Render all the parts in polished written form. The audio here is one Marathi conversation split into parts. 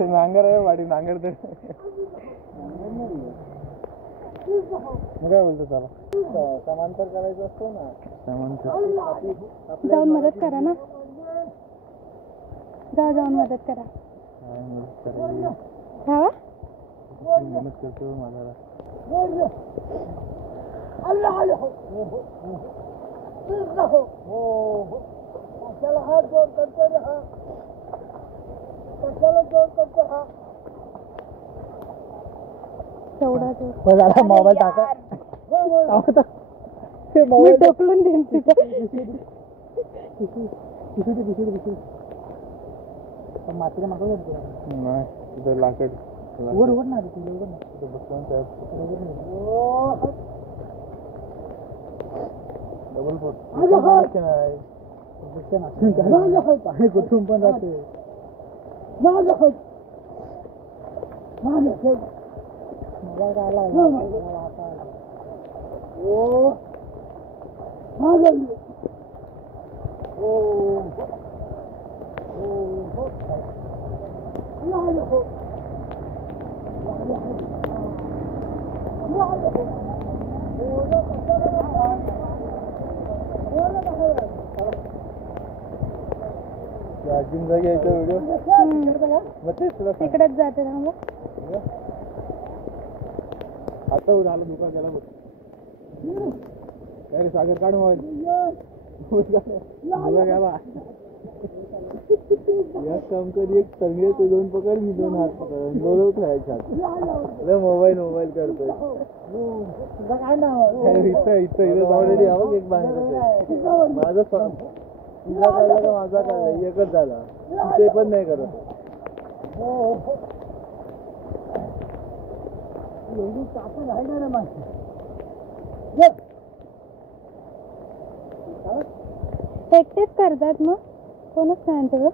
नांगर आहे वाडी नांगर ते मग काय बोलतो त्याला समांतर करायचं असतो ना समांतर जाऊन मदत करा ना जाऊन मदत करा हा मदत करतो माझा चला हाथ जोड़ करते रहा चलो जोड़ करते रहा तेवढा मोबाईल टाका मी ढकलून देईन तिथं मातीला मागं नाही तिथं लाकड वर वर ना तिथे वर ना तिथं बसवून डबल फोट नाही पाणी कुठून पण राहते मला काय लागलं अजिंठा घ्यायचा व्हिडिओ तिकडेच जाते ना मग आता झालं दुकान त्याला बघ काय रे सागर काढ मोबाईल गेला एक काम कर एक तंगे तू दोन पकड मी दोन हात पकड दोन खेळायचे हात मोबाईल मोबाईल करतोय इथं ऑलरेडी आवक एक बाहेर माझं तुझा काढला का माझा काढला एकच झाला ते पण नाही करत एकटेच करतात मग कोणच नाही सगळं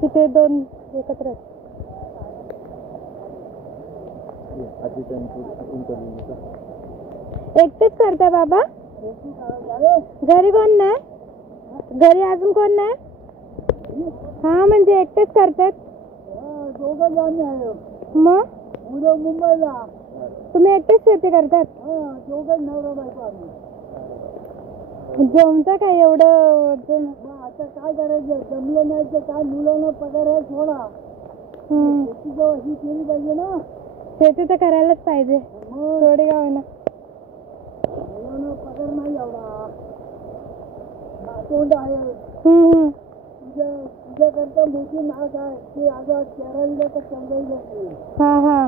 तिथे दोन एकत्र एकटेच करताय बाबा घरी कोण नाही घरी अजून कोण नाही हा म्हणजे एकटेच करतात मग उद्या मुंबईला तुम्ही एकटेच शेती करतात जमतं काय एवढं आता काय करायचं जमलं नाही तर काय मुलांना पगार आहे थोडा शेती जेव्हा ही केली पाहिजे ना शेती तर करायलाच पाहिजे थोडी का होईना मुलांना पगार नाही एवढा तोंड आहे तुझ्याकरता मोठी नाक आहे ते आता केरळला तर चंद्राईला हा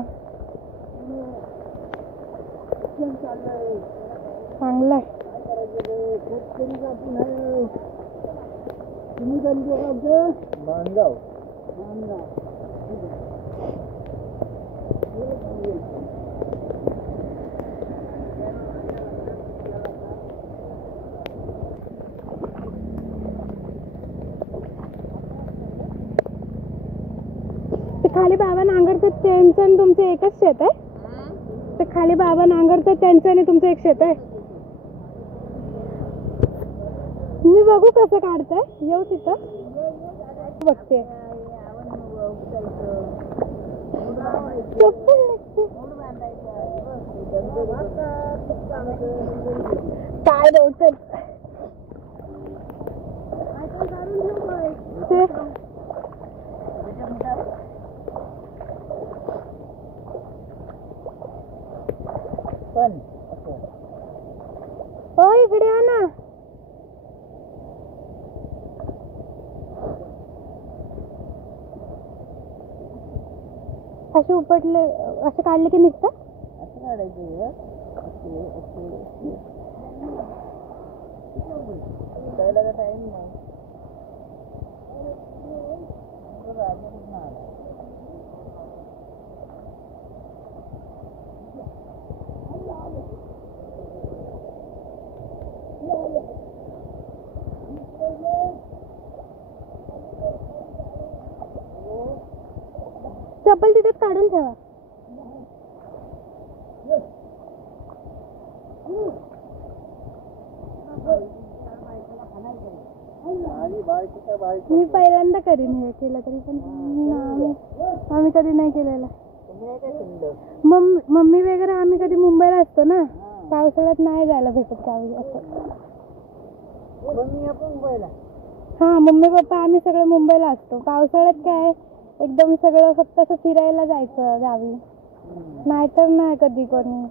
शिक्षण चाललंय चांगलंय काय करायचं शेतकरी आपण आहे तुम्ही त्यांचं माणगाव खाली बाबा नांगरतात त्यांचं आणि तुमचं एकच शेत आहे ते खाली बाबा नांगरतात त्यांचं आणि तुमचं एक शेत आहे मी बघू कसं काढताय येऊ तिथं बघते काय देऊ हो इकडे या ना असे उपटले असे काढले की निघतं असं काढायचं त्याला का टाइम नाही चप्पल तिथेच काढून ठेवा मी पहिल्यांदा करीन हे केलं तरी पण आम्ही कधी नाही केलेलं. मम्मी वगैरे आम्ही कधी मुंबईला असतो ना, पावसाळ्यात नाही जायला भेटत गावी असं. हा मम्मी पप्पा आम्ही सगळे मुंबईला असतो. पावसाळ्यात काय एकदम सगळं फक्त असं फिरायला जायचं गावी, नाहीतर नाही कधी कोणी.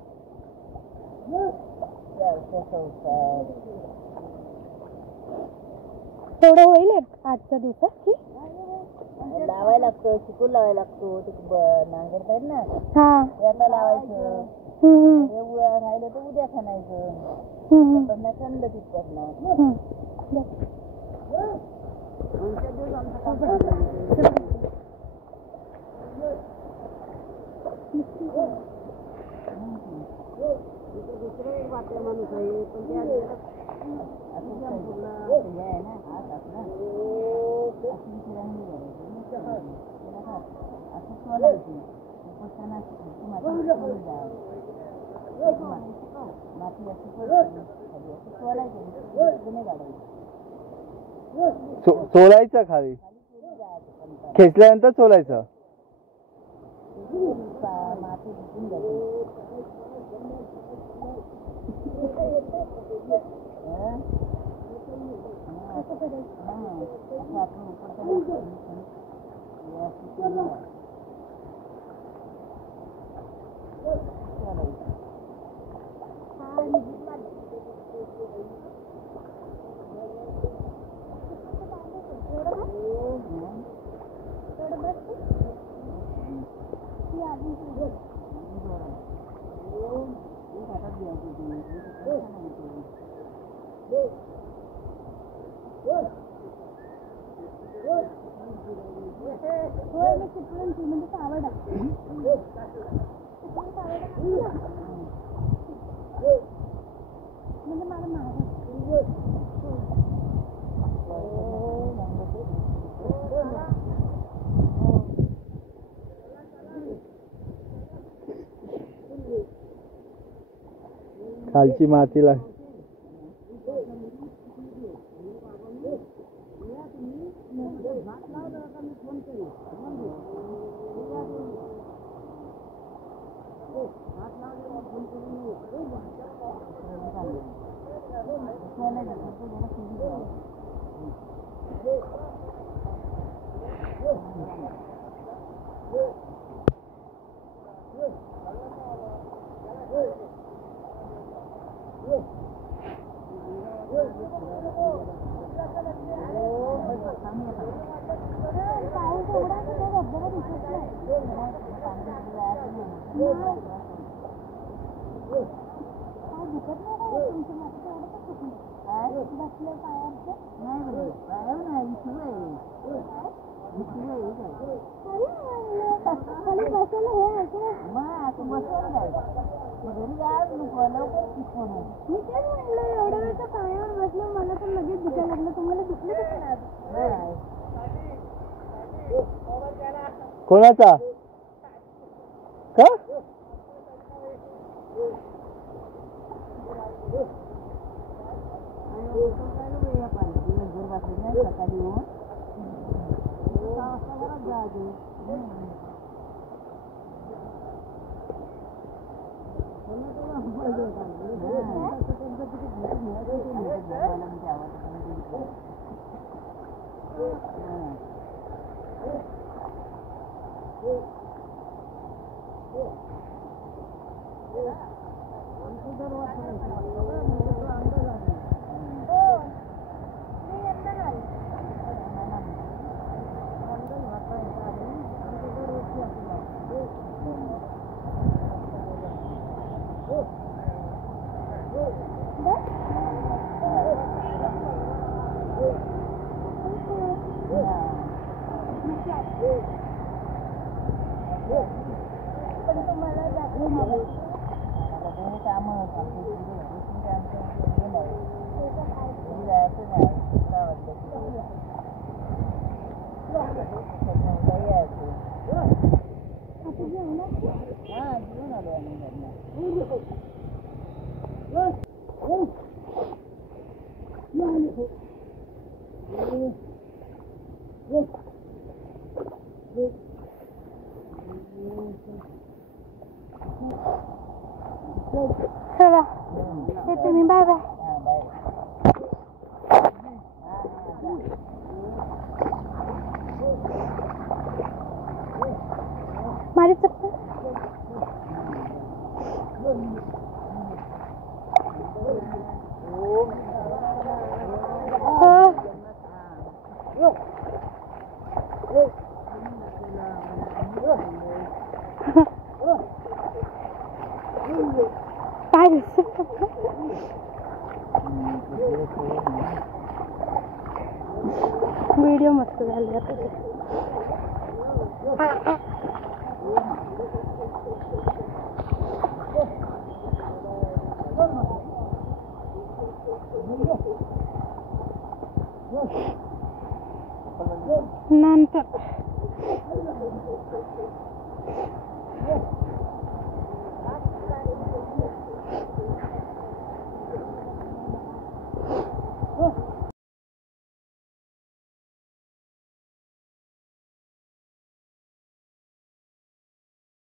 थोडं होईल आजच्या दिवसात की लावायला लागतं, चिकूल लावायला लागतो, ते नांगरतायत ना, हा याला लावायचं. राहिलं तर उद्या खाणायचं, पण नाही थंड तिथपर्यंत. दुसरं एक वाटतं माणूस आहे, पण त्या सोलायचं खाली, खेचल्यानंतर सोलायचं. माती भिजून जाते. खालची माती लाग कोणाचा का? चला येते मी. Bye bye. माझी चप्पल. काय व्हिडिओ मस्त झाली आता. नंतर